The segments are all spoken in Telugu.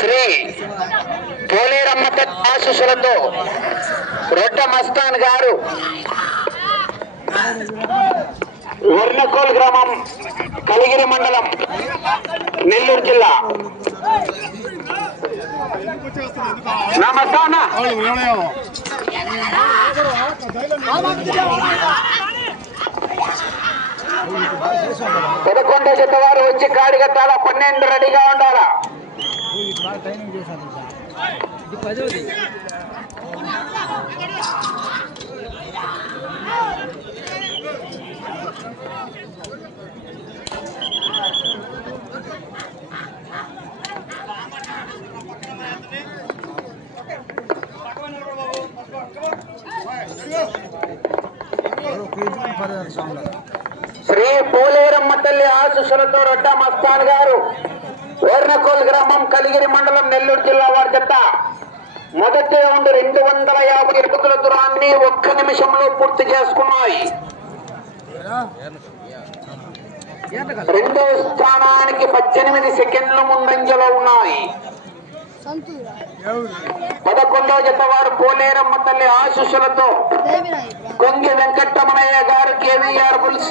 శ్రీ పోలేరమ్మ ఆశీస్సులతో రొట్ట మస్తాన్ గారు వర్ణకోల్ గ్రామం కలిగిరి మండలం నెల్లూరు జిల్లా. నమస్తాన పదకొండో జత వారు వచ్చి కాడి కట్టాలా, 12 రెడీగా ఉండాలా. శ్రీ పోలేరమ్మ తల్లి ఆశీస్సులతో రొట్ట మస్తాన్ గారు వర్ణకోల్ గ్రామం కలిగిరి మండలం నెల్లూరు జిల్లా వారి జత మొదటి రౌండ్ 250 అడుగుల దూరాన్ని 1 నిమిషంలో పూర్తి చేసుకున్నాయి. రెండో స్థానానికి 18 సెకండ్లు ముందంజలో ఉన్నాయి. 11వ జత వారు పోలేరమ్మ తల్లి ఆశీస్సులతో కొంగి వెంకటరమణయ్య గారు కేవీఆర్ బుల్స్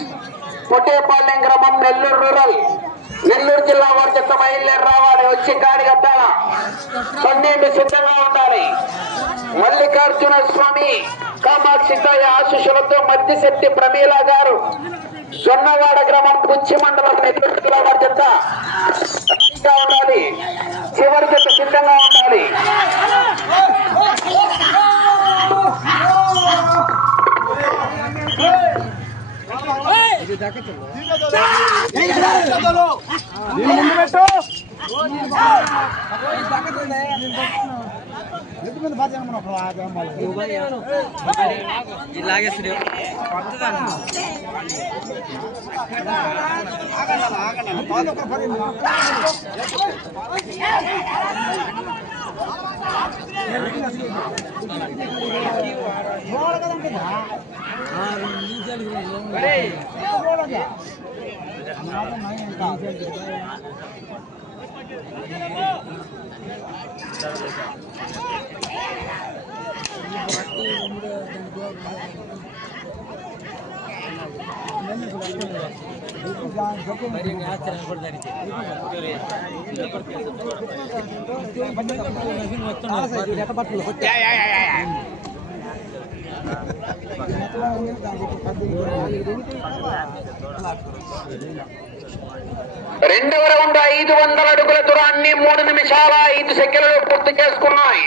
పొట్టేపాలెం గ్రామం నెల్లూరు రూరల్ నెల్లూరు జిల్లా వారి జత బయలుదేరి రావాలి. వచ్చి కాడి కట్టాల, 12 సిద్ధంగా ఉండాలి. మల్లికార్జున స్వామి కామాక్షితాయ ఆశీస్సులతో మద్దిశెట్టి ప్రమీల గారు సొన్నవాడ గ్రామం పుచ్చి మండలం నెల్లూరు జిల్లా వారి జత ఉండాలి. చివరి జత సిద్ధంగా ఉండాలి. రెండవ రౌండ్ 500 అడుగుల దూరాన్ని 3 నిమిషాల 5 సెకండ్లలో పూర్తి చేసుకున్నాయి.